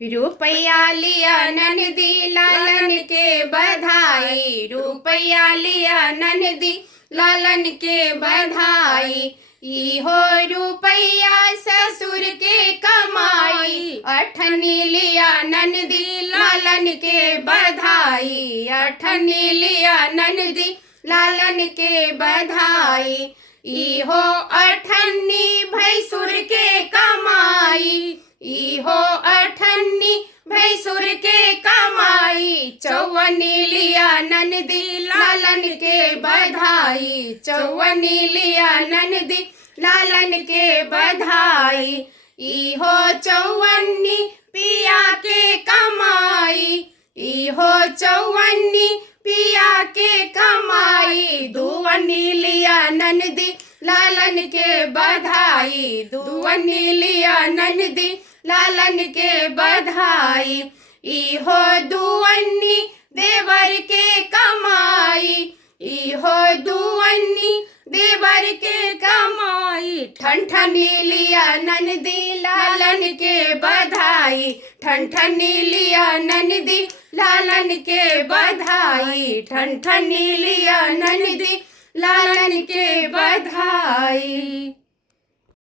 रुपया लिया ननदी लालन के बधाई, रुपया लिया ननदी लालन के बधाई। इहो रुपया ससुर के कमाई, अठनी लिया ननदी लालन के बधाई, अठनी लिया ननदी लालन के बधाई। इहो अठन्नी भैसुर के कमाई, इहो अठन्नी भैसुर के कमाई। चौवनी लिया ननदी लालन के बधाई, चौवनी लिया ननदी लालन के बधाई। इहो चौवनी पिया के कमाई, इहो चौवनी पिया के कमाई। दुवनी लिया ननदी लालन के बधाई, दुवनी लिया ननदी लालन के बधाई। इहो दुवनी देवर के कमाई, इहो दुवनी देवर के कमाई। ठनठनी लिया ननदी लालन के बधाई, ठनठनी लिया ननदी लालन के बधाई, ठनठनी लिया ननदी लालन के बधाई।